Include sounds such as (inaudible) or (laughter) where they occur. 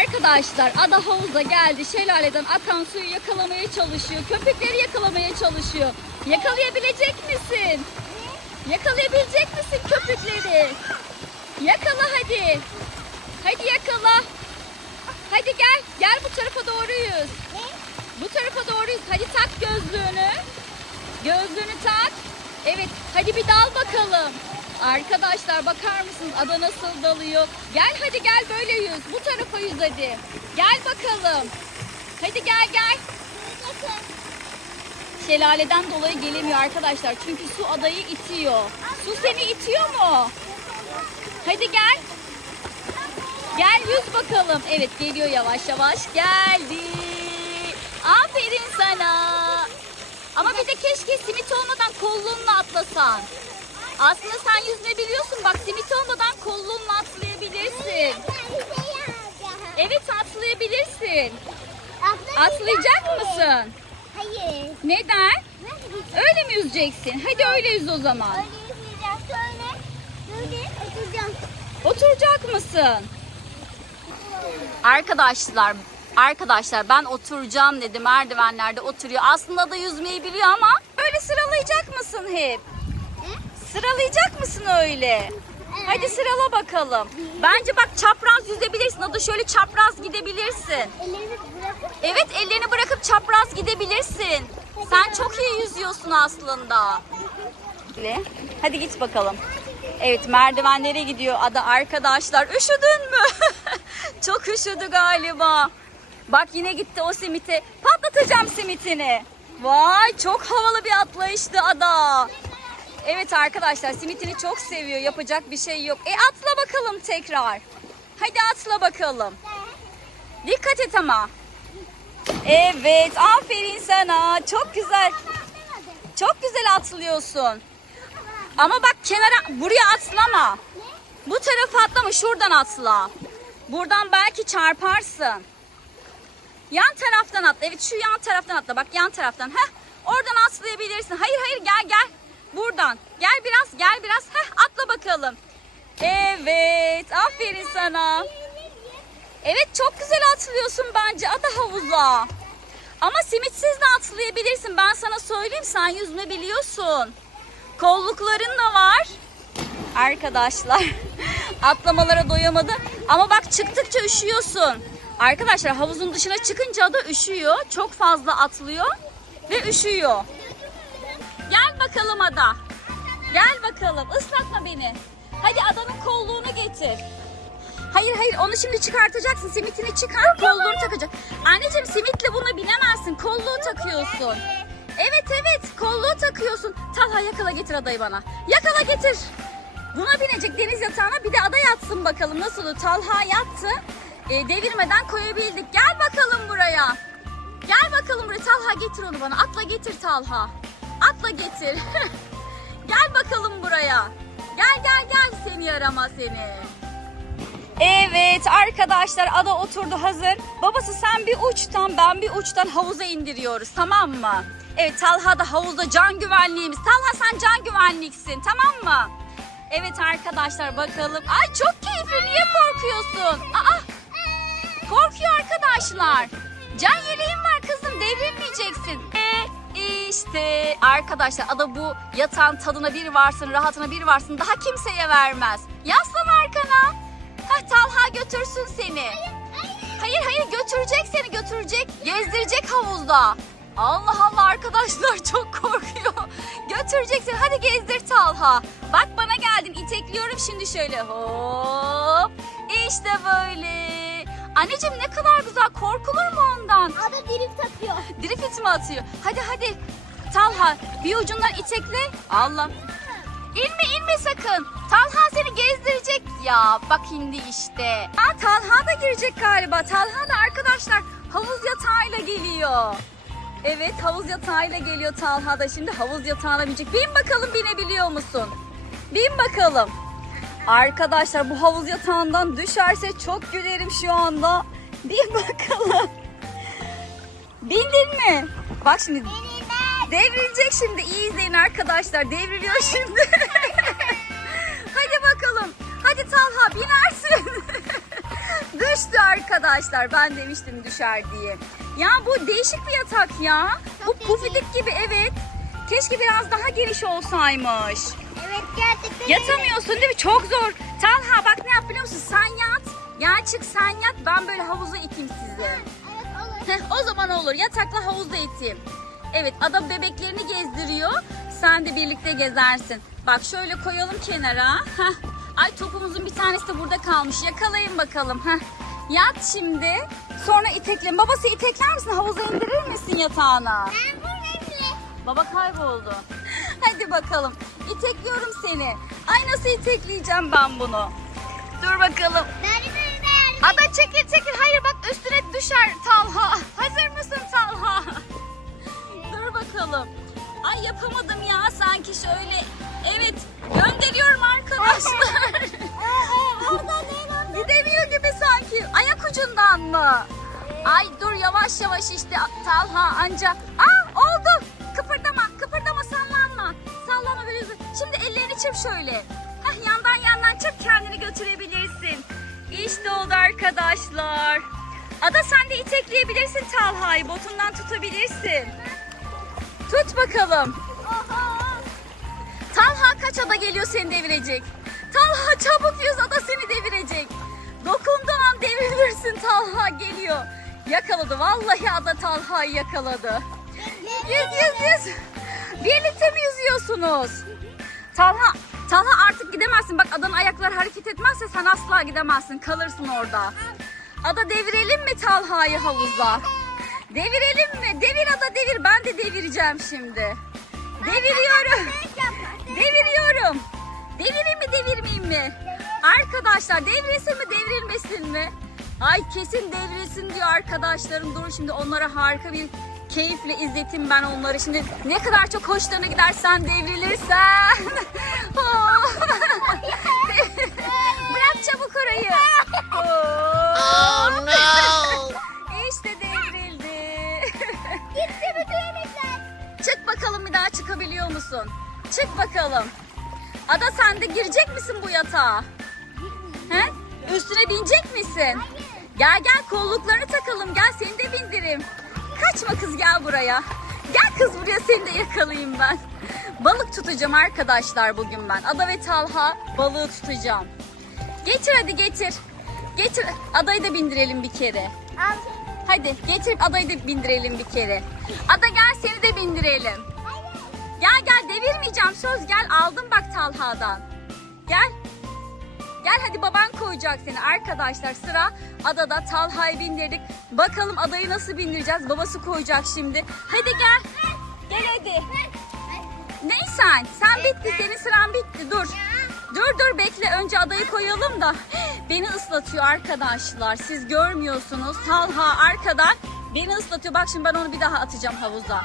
Arkadaşlar ada havuza geldi. Şelaleden akan suyu yakalamaya çalışıyor. Köpekleri yakalamaya çalışıyor. Yakalayabilecek misin? Yakalayabilecek misin köpekleri? Yakala hadi. Hadi yakala. Hadi gel. Gel bu tarafa doğruyuz. Bu tarafa doğruyuz. Hadi tak gözlüğünü. Gözlüğünü tak. Evet. Hadi bir dal bakalım. Arkadaşlar bakar mısınız ada nasıl dalıyor? Gel hadi gel böyle yüz. Bu tarafa yüz hadi. Gel bakalım. Hadi gel gel. Şelaleden dolayı gelemiyor arkadaşlar. Çünkü su adayı itiyor. Su seni itiyor mu? Hadi gel. Gel yüz bakalım. Evet geliyor yavaş yavaş. Geldi. Aferin sana. Ama bir de keşke simit olmadan kolluğunla atlasan. Aslında sen yüzme biliyorsun. Bak simit olmadan kolluğunla atlayabilirsin. Evet atlayabilirsin. Atlayacak mısın? Hayır. Neden? Öyle mi yüzeceksin? Hadi öyle yüz o zaman. Öyle yüzeceğim. Şöyle. Böyle oturacağım. Oturacak mısın? Arkadaşlar, arkadaşlar ben oturacağım dedi. Merdivenlerde oturuyor. Aslında da yüzmeyi biliyor ama öyle sıralayacak mısın hep? Sıralayacak mısın öyle? Hadi sırala bakalım. Bence bak çapraz yüzebilirsin. Adı şöyle çapraz gidebilirsin. Ellerini bırakıp Evet ellerini bırakıp çapraz gidebilirsin. Sen çok iyi yüzüyorsun aslında. Hadi git bakalım. Evet merdivenlere gidiyor ada arkadaşlar. Üşüdün mü? (laughs) çok üşüdü galiba. Bak yine gitti o simite. Patlatacağım simitini. Vay çok havalı bir atlayıştı ada. Evet arkadaşlar simitini çok seviyor. Yapacak bir şey yok. E atla bakalım tekrar. Hadi atla bakalım. Dikkat et ama. Evet, aferin sana. Çok güzel. Çok güzel atlıyorsun. Ama bak kenara, buraya atlama. Bu tarafa atlama, şuradan atla. Buradan belki çarparsın. Yan taraftan atla. Evet şu yan taraftan atla. Bak yan taraftan. Heh, oradan atlayabilirsin. Hayır hayır gel gel. Buradan. Gel biraz gel biraz. Heh, atla bakalım. Evet, aferin sana. Evet çok güzel atlıyorsun bence ada havuza. Ama simitsiz de atlayabilirsin. Ben sana söyleyeyim sen yüzme biliyorsun. Kollukların da var. Arkadaşlar (laughs) atlamalara doyamadı. Ama bak çıktıkça üşüyorsun. Arkadaşlar havuzun dışına çıkınca da üşüyor. Çok fazla atlıyor ve üşüyor. Bakalım ada. Gel bakalım ıslatma beni. Hadi adanın kolluğunu getir. Hayır hayır onu şimdi çıkartacaksın. Simitini çıkar kolluğunu takacak. Anneciğim simitle bunu binemezsin. Kolluğu takıyorsun. Evet evet kolluğu takıyorsun. Talha yakala getir adayı bana. Yakala getir. Buna binecek deniz yatağına bir de ada yatsın bakalım nasıl olur. Talha yattı. E, devirmeden koyabildik. Gel bakalım buraya. Gel bakalım buraya. Talha getir onu bana. Atla getir Talha. Atla getir. (laughs) gel bakalım buraya. Gel gel gel seni yarama seni. Evet arkadaşlar ada oturdu hazır. Babası sen bir uçtan ben bir uçtan havuza indiriyoruz tamam mı? Evet Talha da havuzda can güvenliğimiz. Talha sen can güvenliksin tamam mı? Evet arkadaşlar bakalım. Ay çok keyifli niye korkuyorsun? Aa, korkuyor arkadaşlar. Can yeleğin var kızım devrilmeyeceksin. E işte arkadaşlar ada bu yatağın tadına bir varsın rahatına bir varsın daha kimseye vermez. Yaslan arkana. Hah Talha götürsün seni. Hayır hayır götürecek seni götürecek. Gezdirecek havuzda. Allah Allah arkadaşlar (laughs) çok korkuyor. Götürecek seni. Hadi gezdir Talha. Bak bana geldin. İtekliyorum şimdi şöyle. Hop. İşte böyle. Anneciğim ne kadar güzel. Korkulur mu ondan? Ada drift atıyor. Drift mi atıyor? Hadi hadi. Talha bir ucundan itekle. Allah. İnme inme sakın. Talha seni gezdirecek. Ya bak indi işte. Ha, Talha da girecek galiba. Talha da arkadaşlar havuz yatağıyla geliyor. Evet havuz yatağıyla geliyor Talha da şimdi havuz yatağına binecek. Bin bakalım binebiliyor musun? Bin bakalım. Arkadaşlar bu havuz yatağından düşerse çok gülerim şu anda. Bin (laughs) bakalım. Bindin mi? Bak şimdi devrilecek şimdi. İyi izleyin arkadaşlar. Devriliyor şimdi. (laughs) Hadi bakalım. Hadi Talha binersin. (laughs) Düştü arkadaşlar. Ben demiştim düşer diye. Ya bu değişik bir yatak ya. Bu Çok değişik. pufidik gibi evet. Keşke biraz daha geniş olsaymış. Evet gerçekten. Yatamıyorsun değil mi? Çok zor. Talha bak ne yap biliyor musun? Sen yat. Gel çık sen yat. Ben böyle havuza iteyim sizi. Evet olur. Heh, o zaman olur. Yatakla havuzda iteyim. Evet adam bebeklerini gezdiriyor. Sen de birlikte gezersin. Bak şöyle koyalım kenara. Heh. Ay topumuzun bir tanesi de burada kalmış. Yakalayın bakalım. Heh. Yat şimdi. Sonra itekleyin. Babası itekler misin? Havuza indirir misin yatağına? Ben buradayım. Baba kayboldu. Hadi bakalım. İtekliyorum seni. Ay nasıl itekleyeceğim ben bunu? Dur bakalım. Ada çekil çekil. Ay dur yavaş yavaş işte Talha anca. Aa oldu. Kıpırdama kıpırdama sallanma. Sallama böyle. Şimdi ellerini çırp şöyle. Heh, yandan yandan çırp kendini götürebilirsin. İşte oldu arkadaşlar. Ada sen de itekleyebilirsin Talha'yı. Botundan tutabilirsin. Tut bakalım. Talha kaç ada geliyor seni devirecek. Talha çabuk yüz ada seni devirecek. Dokunduğun an devrilirsin Talha geliyor. Yakaladı vallahi ada Talha'yı yakaladı. Yüz yüz yüz. Birlikte mi yüzüyorsunuz? Talha, Talha artık gidemezsin. Bak adanın ayakları hareket etmezse sen asla gidemezsin. Kalırsın orada. Ada devirelim mi Talha'yı havuza? Devirelim mi? Devir ada devir. Ben de devireceğim şimdi. Deviriyorum. Deviriyorum. Devireyim mi devirmeyeyim mi? Arkadaşlar devrilsin mi devrilmesin mi? Ay kesin devrilsin diyor arkadaşlarım. Dur şimdi onlara harika bir keyifle izleteyim ben onları. Şimdi ne kadar çok hoşlarına gidersen devrilirsen. (laughs) Oh. (laughs) Bırak çabuk orayı. Oh. no! (laughs) İşte devrildi. Gitti bütün yemekler. Çık bakalım bir daha çıkabiliyor musun? Çık bakalım. Ada sen de girecek misin bu yatağa? He? Üstüne binecek misin? Gel gel kolluklarını takalım. Gel seni de bindireyim. Kaçma kız gel buraya. Gel kız buraya seni de yakalayayım ben. Balık tutacağım arkadaşlar bugün ben. Ada ve Talha balığı tutacağım. Getir hadi getir. Getir. Adayı da bindirelim bir kere. Hadi getirip adayı da bindirelim bir kere. Ada gel seni de bindirelim. Gel gel devirmeyeceğim söz gel aldım bak Talha'dan. Gel. Gel hadi baban koyacak seni arkadaşlar sıra adada Talha'yı bindirdik. Bakalım adayı nasıl bindireceğiz babası koyacak şimdi. Hadi gel. Gel hadi. Neysen sen bitti senin sıran bitti dur. Dur dur bekle önce adayı koyalım da. Beni ıslatıyor arkadaşlar siz görmüyorsunuz. Talha arkadan beni ıslatıyor. Bak şimdi ben onu bir daha atacağım havuza.